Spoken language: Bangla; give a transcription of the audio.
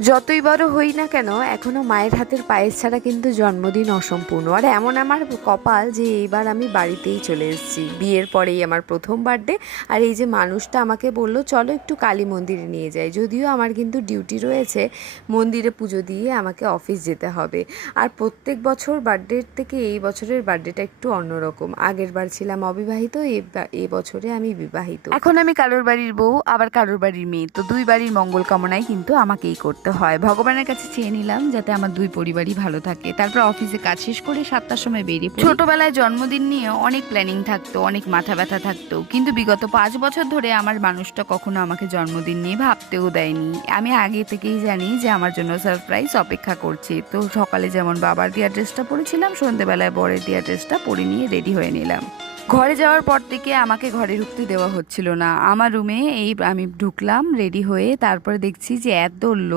যতই বড় হই না কেন এখনো মায়ের হাতের পায়েস ছাড়া কিন্তু জন্মদিন অসম্পূর্ণ। আর এমন আমার কপাল যে এইবার আমি বাড়িতেই চলে এসেছি, বিয়ের পরেই আমার প্রথম বার্থডে। আর এই যে মানুষটা আমাকে বললো চলো একটু কালী মন্দিরে নিয়ে যাই, যদিও আমার কিন্তু ডিউটি রয়েছে, মন্দিরে পুজো দিয়ে আমাকে অফিস যেতে হবে। আর প্রত্যেক বছর বার্থডের থেকে এই বছরের বার্থডেটা একটু অন্যরকম। আগের বার ছিলাম অবিবাহিত, এই বছরে আমি বিবাহিত। এখন আমি কারোর বাড়ির বউ, আবার কারোর বাড়ির মেয়ে, তো দুই বাড়ির মঙ্গল কামনাই কিন্তু আমাকেই করতে হয়। ভগবানের কাছে চেয়ে নিলাম যাতে আমার দুই পরিবারই ভালো থাকে। তারপর অফিসে কাজ শেষ করে 7টার সময় বেরিয়ে পড়ি। ছোটবেলায় জন্মদিন নিয়ে অনেক প্ল্যানিং থাকতো, অনেক মাথা ব্যথা থাকতো, কিন্তু বিগত 5 বছর ধরে আমার মানুষটা কখনো আমাকে জন্মদিন নিয়ে ভাবতেও দেয়নি। আমি আগে থেকেই জানি যে আমার জন্য সারপ্রাইজ অপেক্ষা করছে। তো সকালে যেমন বাবার দেওয়া ড্রেসটা পরেছিলাম, সন্ধ্যেবেলায় বরের দেওয়া ড্রেসটা পরে নিয়ে রেডি হয়ে নিলাম। ঘরে যাওয়ার পর থেকে আমাকে ঘরে ঢুকতে দেওয়া হচ্ছিল না। আমার রুমে আমি ঢুকলাম রেডি হয়ে, তারপরে দেখছি যে এত লোক।